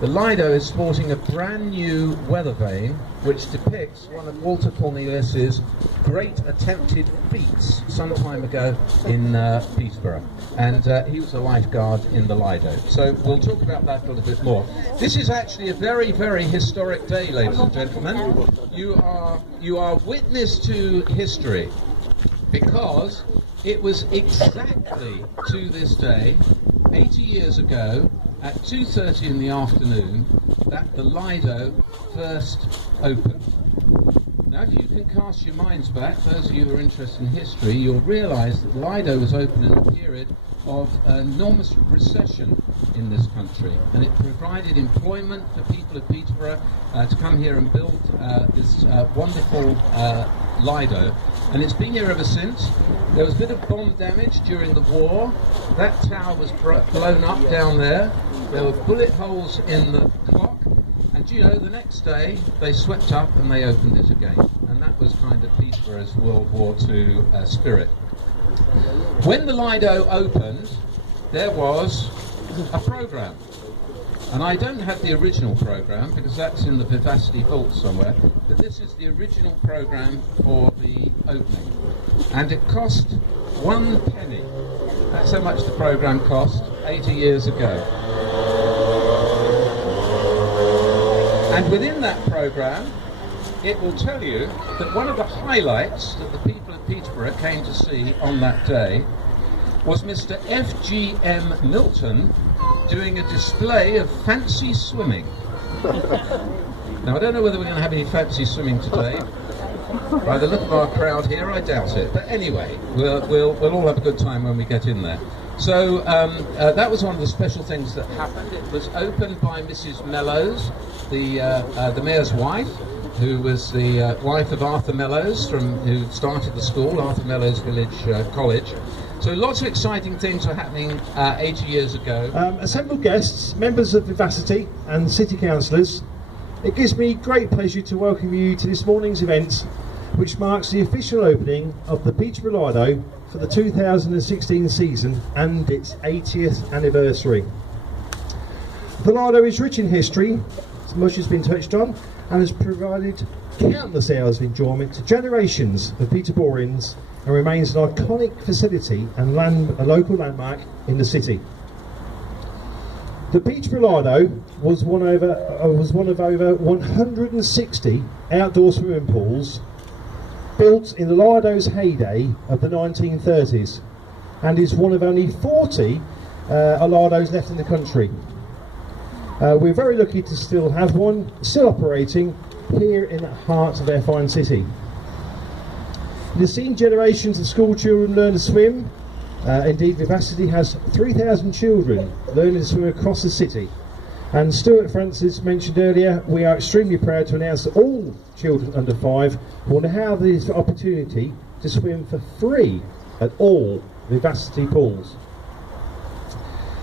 The Lido is sporting a brand new weathervane which depicts one of Walter Cornelius's great attempted feats some time ago in Peterborough, and he was a lifeguard in the Lido. So we'll talk about that a little bit more. This is actually a very, very historic day, ladies and gentlemen. You are witness to history, because it was exactly to this day 80 years ago at 2:30 in the afternoon that the Lido first opened. Now, if you can cast your minds back, those of you who are interested in history, you'll realise that the Lido was opened in a period of enormous recession in this country, and it provided employment for people of Peterborough to come here and build this wonderful Lido, and it's been here ever since. There was a bit of bomb damage during the war. That tower was blown up down there. There were bullet holes in the clock, and you know, the next day they swept up and they opened it again, and that was kind of Peterborough's World War II spirit. When the Lido opened, there was a programme, and I don't have the original programme because that's in the Vivacity vault somewhere, but this is the original programme for the opening, and it cost 1 penny. That's how much the programme cost 80 years ago. And within that programme, it will tell you that one of the highlights that the people of Peterborough came to see on that day was Mr. F.G.M. Milton doing a display of fancy swimming. Now, I don't know whether we're going to have any fancy swimming today. By the look of our crowd here, I doubt it. But anyway, we'll all have a good time when we get in there. So that was one of the special things that happened. It was opened by Mrs. Mellows, the mayor's wife, who was the wife of Arthur Mellows, who started the school, Arthur Mellows Village College. So lots of exciting things were happening 80 years ago. Assembled guests, members of Vivacity and city councillors, it gives me great pleasure to welcome you to this morning's event, which marks the official opening of the Peterborough Lido for the 2016 season and its 80th anniversary. The Lido is rich in history, as much has been touched on, and has provided countless hours of enjoyment to generations of Peterboroughians, and remains an iconic facility and a local landmark in the city. The Peterborough Lido was one of over 160 outdoor swimming pools built in the Lido's heyday of the 1930s, and is one of only 40 Lidos left in the country. We're very lucky to still have one still operating here in the heart of our fine city. It has seen generations of school children learn to swim. Indeed, Vivacity has 3,000 children learning to swim across the city. And Stuart Francis mentioned earlier, we are extremely proud to announce that all children under 5 will now have this opportunity to swim for free at all Vivacity pools.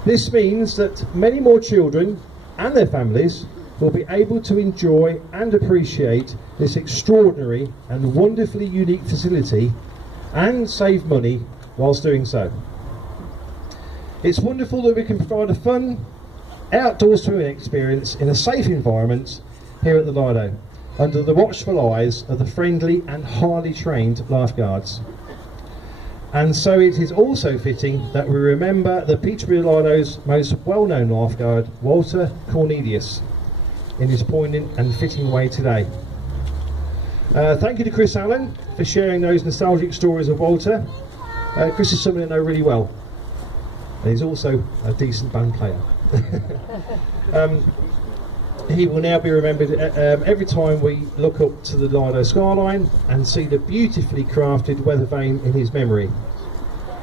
This means that many more children and their families will be able to enjoy and appreciate this extraordinary and wonderfully unique facility and save money whilst doing so. It's wonderful that we can provide a fun outdoor swimming experience in a safe environment here at the Lido, under the watchful eyes of the friendly and highly trained lifeguards. And so it is also fitting that we remember the Peterborough Lido's most well-known lifeguard, Walter Cornelius, in his poignant and fitting way today. Thank you to Chris Allen for sharing those nostalgic stories of Walter. Chris is someone I know really well, and he's also a decent band player. He will now be remembered every time we look up to the Lido skyline and see the beautifully crafted weathervane in his memory.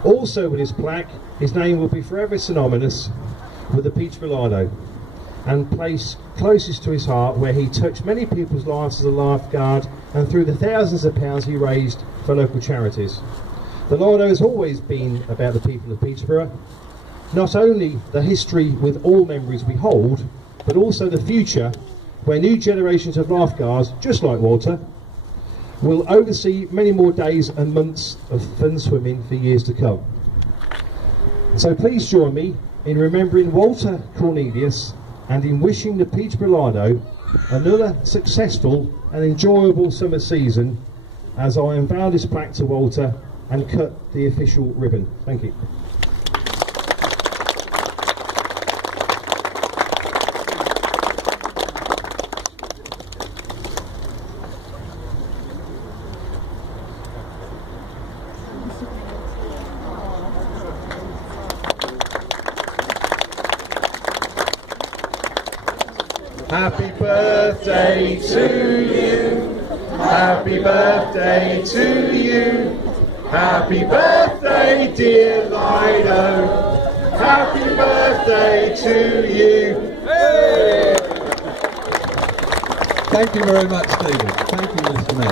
Also with his plaque, his name will be forever synonymous with the Peterborough Lido, and placed closest to his heart, where he touched many people's lives as a lifeguard and through the thousands of pounds he raised for local charities. The Lido has always been about the people of Peterborough, not only the history with all memories we hold, but also the future, where new generations of lifeguards, just like Walter, will oversee many more days and months of fun swimming for years to come. So please join me in remembering Walter Cornelius and in wishing the Peterborough Lido another successful and enjoyable summer season, as I unveil this plaque to Walter and cut the official ribbon. Thank you. Happy birthday to you, happy birthday to you, happy birthday dear Lido, happy birthday to you. Hey! Thank you very much, Stephen. Thank you, Mr. Mayor.